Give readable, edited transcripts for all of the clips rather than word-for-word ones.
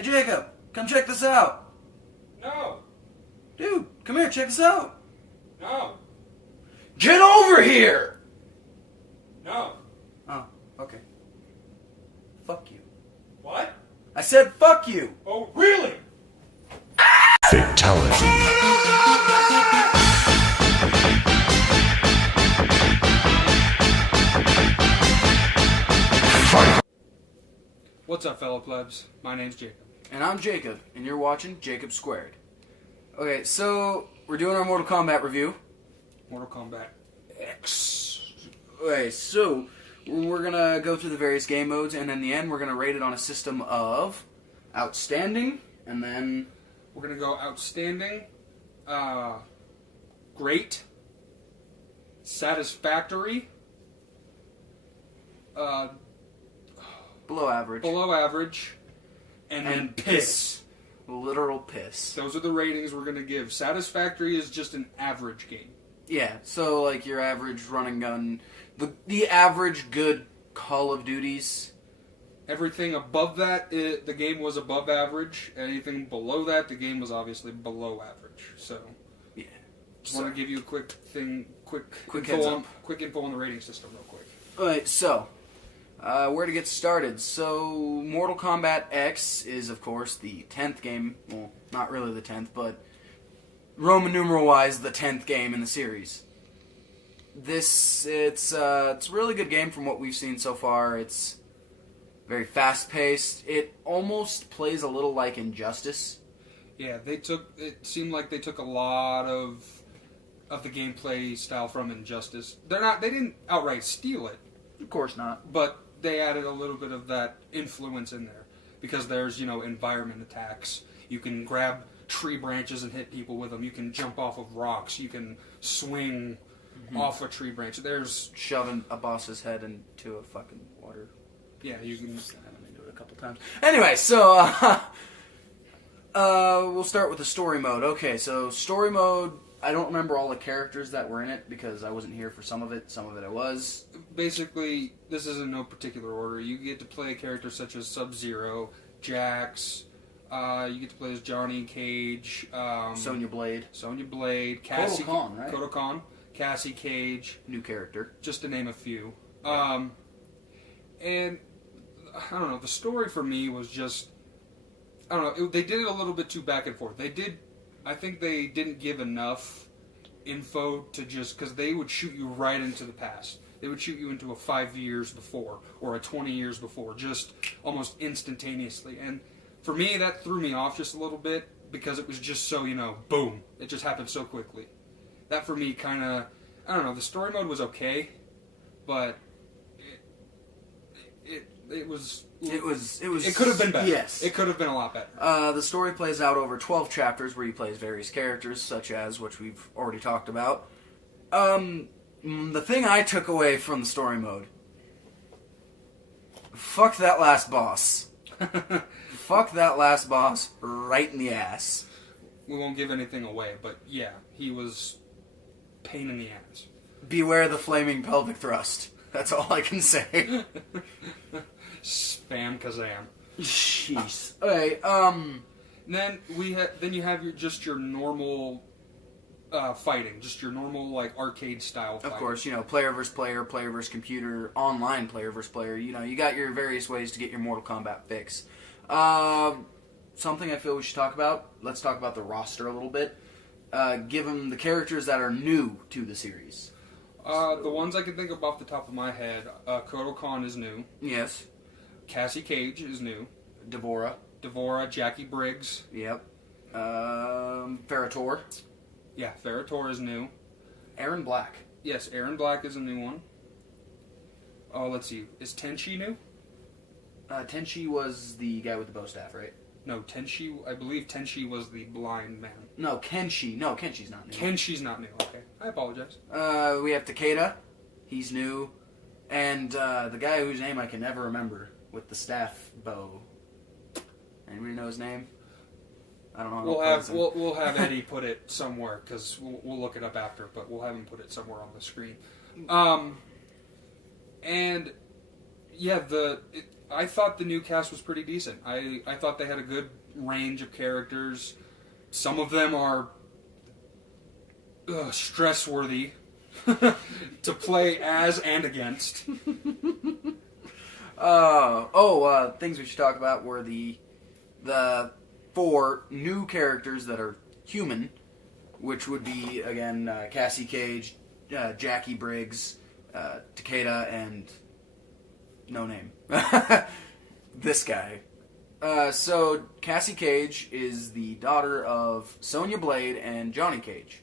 Hey Jacob, come check this out. No. Dude, come here, check this out. No. Get over here! No. Oh, okay. Fuck you. What? I said fuck you! Oh, really? Fatality. Fight. What's up, fellow plebs? My name's Jacob. And I'm Jacob, and you're watching Jacob Squared. Okay, so we're doing our Mortal Kombat review. Mortal Kombat X. Okay, so we're gonna go through the various game modes, and in the end, we're gonna rate it on a system of outstanding, and then We're gonna go outstanding, great, satisfactory, below average, below average, and then piss. literal piss. Those are the ratings we're gonna give. Satisfactory is just an average game. Yeah, so like your average run and gun, the average good Call of Duties. Everything above that, the game was above average. Anything below that, the game was obviously below average. So, Yeah. just want to give you a quick heads up. quick info on the rating system, real quick. Alright, so, where to get started? So, Mortal Kombat X is, of course, the 10th game. Well, not really the 10th, but Roman numeral-wise, the 10th game in the series. It's a really good game from what we've seen so far. It's very fast-paced. It almost plays a little like Injustice. Yeah, it seemed like they took a lot of the gameplay style from Injustice. They didn't outright steal it, Of course not. but they added a little bit of that influence in there. Because there's, environment attacks. You can grab tree branches and hit people with them. You can jump off of rocks. You can swing off a tree branch. There's... Shoving a boss's head into a fucking water. Yeah, you can... I've been do it a couple times. Anyway, so we'll start with the story mode. Okay, so story mode. I don't remember all the characters that were in it because I wasn't here for some of it. Some of it I was. Basically, this is in no particular order. You get to play characters such as Sub-Zero, Jax. You get to play as Johnny Cage. Sonya Blade. Cassie... Kotal Kahn, right? Kotal Kahn. Cassie Cage. New character. Just to name a few. And... I don't know, the story for me was just, I don't know, they did it a little bit too back and forth. I think they didn't give enough info to just, because they would shoot you right into the past. They would shoot you into a 5 years before, or a 20 years before, just almost instantaneously. And for me, that threw me off just a little bit, because it was just so, boom, it just happened so quickly. That for me kind of, I don't know, the story mode was okay, but... It could have been better. Yes. It could have been a lot better. The story plays out over 12 chapters where you play as various characters, such as, which we've already talked about. The thing I took away from the story mode, fuck that last boss. Fuck that last boss right in the ass. We won't give anything away, but yeah, he was pain in the ass. Beware the flaming pelvic thrust. That's all I can say. Spam Kazam. Jeez. Okay, Then you have your normal fighting, just your normal arcade style fighting. Of course, player versus player, player versus computer, online player versus player. You got your various ways to get your Mortal Kombat fix. Something I feel we should talk about. Let's talk about the roster a little bit. Give them the characters that are new to the series. The ones I can think of off the top of my head, Kotal Kahn is new. Yes. Cassie Cage is new. Devora, Jackie Briggs. Yep. Ferrator. Yeah, Ferrator is new. Aaron Black. Yes, Aaron Black is a new one. Oh, let's see. Is Tenchi new? Tenchi was the guy with the bow staff, right? No, I believe Tenchi was the blind man. No, Kenshi. No, Kenshi's not new. Kenshi's not new, okay. I apologize. We have Takeda. He's new. And the guy whose name I can never remember with the staff bow. Anybody know his name? I don't know. We'll have Eddie put it somewhere, because we'll look it up after, but we'll have him put it somewhere on the screen. And, yeah, I thought the new cast was pretty decent. I thought they had a good range of characters. Some of them are stress-worthy to play as and against. Things we should talk about were the 4 new characters that are human, which would be, again, Cassie Cage, Jackie Briggs, Takeda, and no name. This guy. So Cassie Cage is the daughter of Sonya Blade and Johnny Cage.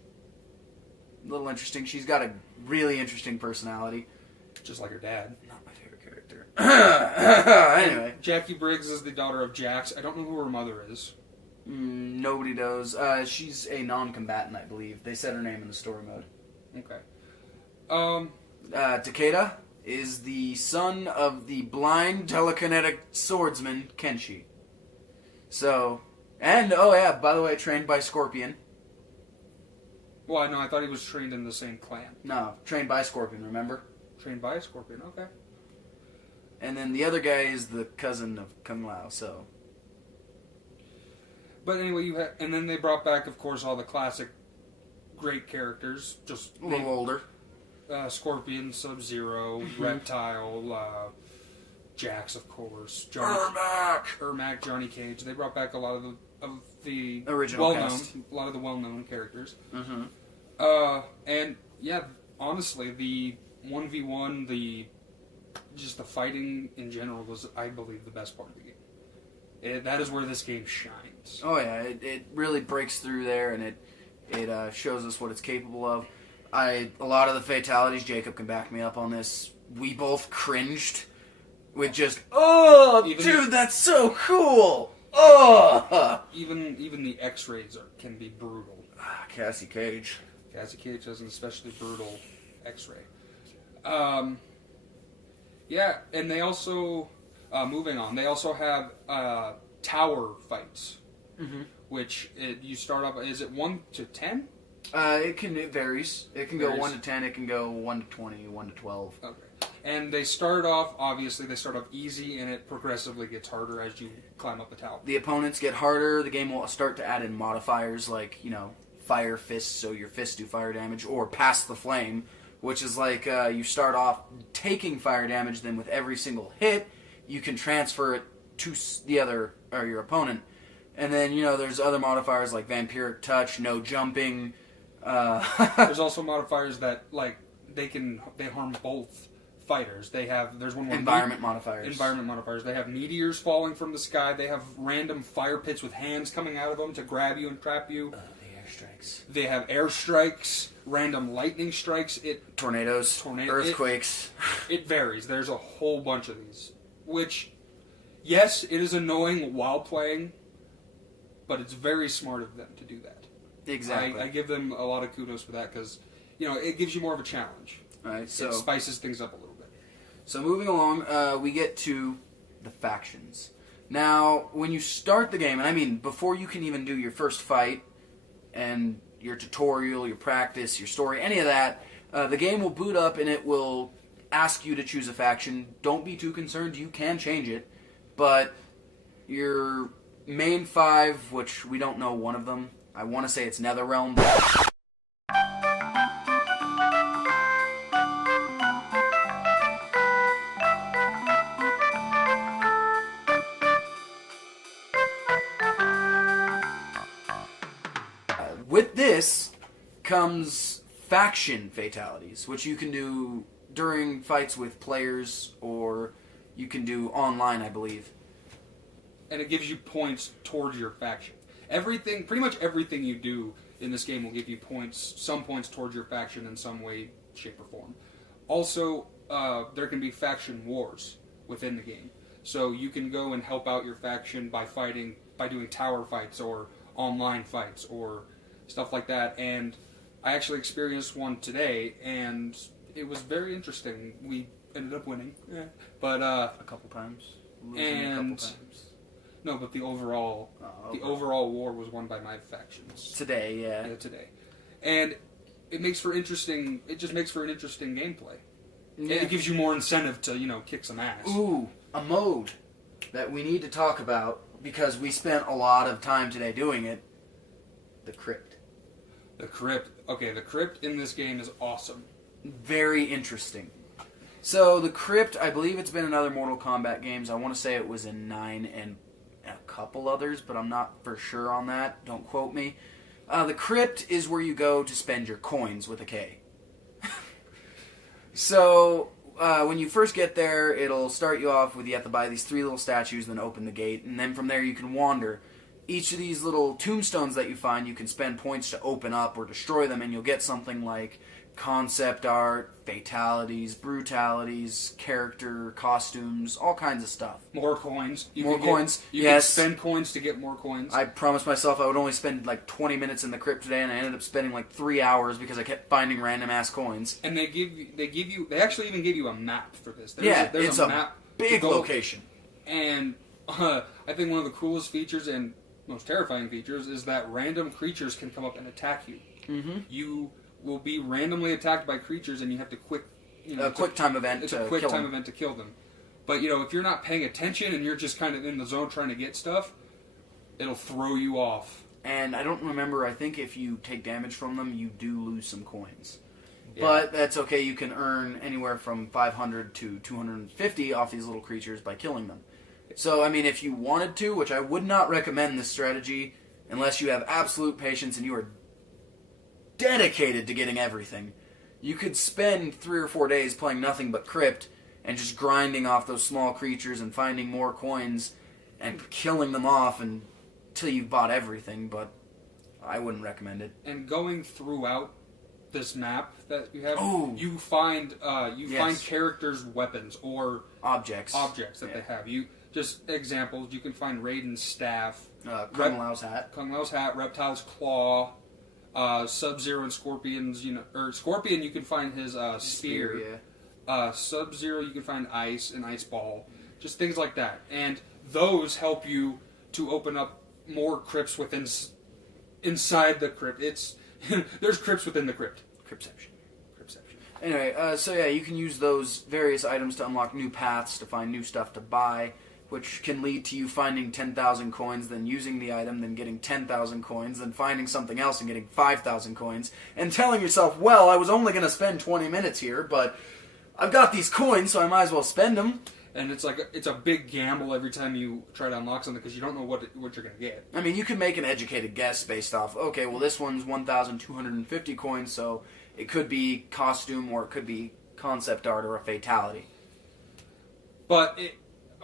A little interesting. She's got a really interesting personality. Just like her dad. Not my favorite character. Anyway. Jackie Briggs is the daughter of Jax. I don't know who her mother is. Nobody knows. She's a non-combatant, I believe. They said her name in the story mode. Okay. Takeda is the son of the blind telekinetic swordsman Kenshi. So, and by the way, trained by Scorpion. Well, I thought he was trained in the same clan. No, trained by Scorpion, remember? Trained by a Scorpion, okay. And then the other guy is the cousin of Kung Lao, so. But anyway, and then they brought back, of course, all the classic great characters. Just a little older. Scorpion, Sub-Zero, Reptile, Jax, of course. Ermac, Johnny Cage. They brought back a lot of the original cast. A lot of the well-known characters. Mm-hmm. And yeah, honestly, the 1v1, the fighting in general was, I believe, the best part of the game. That is where this game shines. Oh yeah, it really breaks through there, and it shows us what it's capable of. A lot of the fatalities, Jacob can back me up on this, we both cringed with just, that's so cool! Oh! Even the X-rays can be brutal. Cassie Cage. Cassie Cage has an especially brutal X-ray. Yeah, and they also, moving on, they also have tower fights, which you start off, is it 1 to 10? It varies. It can go 1 to 10, it can go 1 to 20, 1 to 12. Okay. And they start off easy, and it progressively gets harder as you climb up the tower. The opponents get harder, the game will start to add in modifiers like, fire fists, so your fists do fire damage, or pass the flame, which is like you start off taking fire damage, then with every single hit, you can transfer it to your opponent. And then, there's other modifiers like vampiric touch, no jumping. There's also modifiers that, they harm both fighters. There's one more... Environment modifiers. They have meteors falling from the sky. They have random fire pits with hands coming out of them to grab you and trap you. The airstrikes. They have airstrikes, random lightning strikes. Tornadoes. Earthquakes. It varies. There's a whole bunch of these. Which, yes, it is annoying while playing, but it's very smart of them to do that. Exactly. I give them a lot of kudos for that because, it gives you more of a challenge. Right, so it spices things up a little bit. So moving along, we get to the factions. Now, when you start the game, and I mean before you can even do your first fight, and your tutorial, your practice, your story, any of that, the game will boot up and it will ask you to choose a faction. Don't be too concerned, you can change it, but your main 5, which we don't know one of them, I want to say it's NetherRealm. With this comes faction fatalities, which you can do during fights with players, or you can do online, I believe. And it gives you points towards your faction. Pretty much everything you do in this game will give you points, some points towards your faction in some way, shape, or form. Also, there can be faction wars within the game. So you can go and help out your faction by doing tower fights or online fights or stuff like that. And I actually experienced one today, and it was very interesting. We ended up winning, but a couple times. Losing a couple times. No, but the overall war was won by my factions today. Yeah, today, and it makes for interesting. It just makes for an interesting gameplay. Yeah. It gives you more incentive to kick some ass. Ooh, a mode that we need to talk about because we spent a lot of time today doing it. The crypt. The crypt. Okay, the crypt in this game is awesome. Very interesting. So the crypt, I believe it's been in other Mortal Kombat games. I want to say it was in 9 and a couple others, but I'm not for sure on that. Don't quote me. The crypt is where you go to spend your coins with a K. So when you first get there, it'll start you off with you have to buy these 3 little statues, then open the gate, and then from there you can wander. Each of these little tombstones that you find, you can spend points to open up or destroy them, and you'll get something like concept art, fatalities, brutalities, character, costumes, all kinds of stuff. More coins. You Yes. can spend coins to get more coins. I promised myself I would only spend like 20 minutes in the crypt today, and I ended up spending like 3 hours because I kept finding random ass coins. And they actually even give you a map for this. There's a map, big location. And I think one of the coolest features and most terrifying features is that random creatures can come up and attack you. Mm-hmm. You will be randomly attacked by creatures, and you have to quick time event. It's a quick time event to kill them. But if you're not paying attention and you're just kind of in the zone trying to get stuff, it'll throw you off. And I don't remember. I think if you take damage from them, you do lose some coins. Yeah. But that's okay. You can earn anywhere from 500 to 250 off these little creatures by killing them. So, I mean, if you wanted to, which I would not recommend this strategy unless you have absolute patience and you are dedicated to getting everything, you could spend 3 or 4 days playing nothing but crypt and just grinding off those small creatures and finding more coins and killing them off until you've bought everything, but I wouldn't recommend it. And going throughout this map that you have, you find characters' weapons or objects that they have. Just examples, you can find Raiden's staff, Kung Lao's hat, Reptile's claw, Sub-Zero and Scorpion's, Scorpion you can find his spear. Sub-Zero you can find ice and ice ball. Just things like that. And those help you to open up more crypts inside the crypt. There's crypts within the crypt. Cryptception. Anyway, you can use those various items to unlock new paths, to find new stuff to buy, which can lead to you finding 10,000 coins, then using the item, then getting 10,000 coins, then finding something else and getting 5,000 coins, and telling yourself, well, I was only going to spend 20 minutes here, but I've got these coins, so I might as well spend them. And it's a big gamble every time you try to unlock something because you don't know what you're going to get. I mean, you can make an educated guess based off, okay, well, this one's 1,250 coins, so it could be costume or it could be concept art or a fatality. But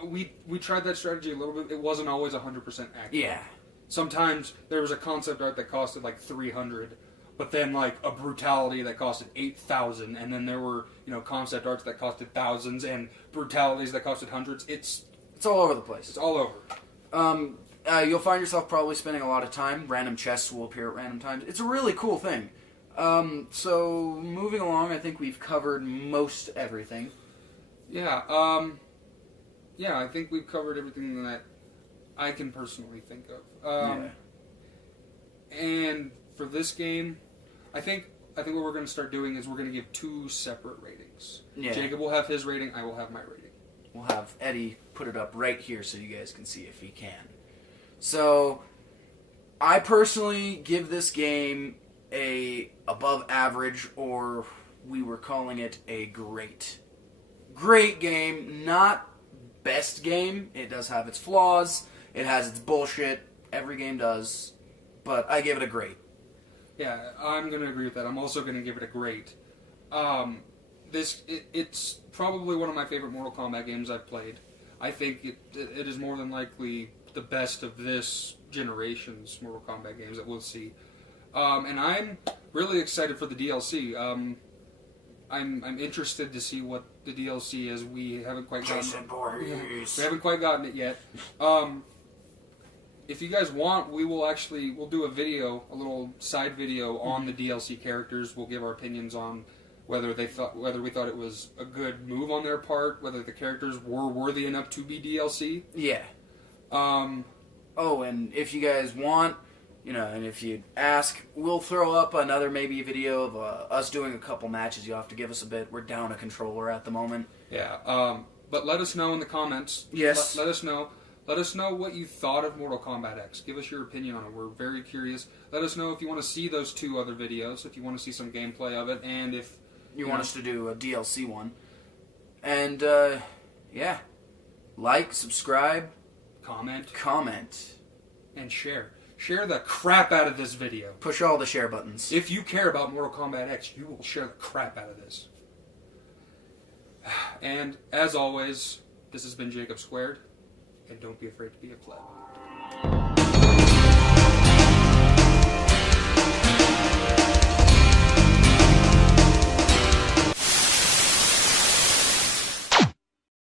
we tried that strategy a little bit. It wasn't always 100% accurate. Yeah. Sometimes there was a concept art that costed like 300, but then like a brutality that costed 8,000, and then there were concept arts that costed thousands and brutalities that costed hundreds. It's all over the place. It's all over. You'll find yourself probably spending a lot of time. Random chests will appear at random times. It's a really cool thing. So moving along, I think we've covered most everything. Yeah. I think we've covered everything that I can personally think of. And for this game, I think what we're going to start doing is we're going to give 2 separate ratings. Yeah. Jacob will have his rating. I will have my rating. We'll have Eddie put it up right here so you guys can see if he can. So, I personally give this game a above average, or we were calling it a great. Great game, not best game. It does have its flaws. It has its bullshit. Every game does. But I give it a great. Yeah, I'm going to agree with that. I'm also going to give it a great. It's probably one of my favorite Mortal Kombat games I've played. I think it is more than likely the best of this generation's Mortal Kombat games that we'll see. And I'm really excited for the DLC. I'm interested to see what the DLC is. We haven't quite gotten it. We haven't quite gotten it yet. If you guys want, we'll do a little side video on the DLC characters. We'll give our opinions on whether we thought it was a good move on their part, whether the characters were worthy enough to be DLC. Yeah. And if you guys want, and if you ask, we'll throw up another maybe video of us doing a couple matches. You'll have to give us a bit. We're down a controller at the moment. Yeah. But let us know in the comments. Yes. Let us know. Let us know what you thought of Mortal Kombat X. Give us your opinion on it. We're very curious. Let us know if you want to see those 2 other videos, if you want to see some gameplay of it, and if you want us to do a DLC one. And, yeah. Like, subscribe, comment, and share. Share the crap out of this video. Push all the share buttons. If you care about Mortal Kombat X, you will share the crap out of this. And, as always, this has been Jacob Squared, and don't be afraid to be a pleb.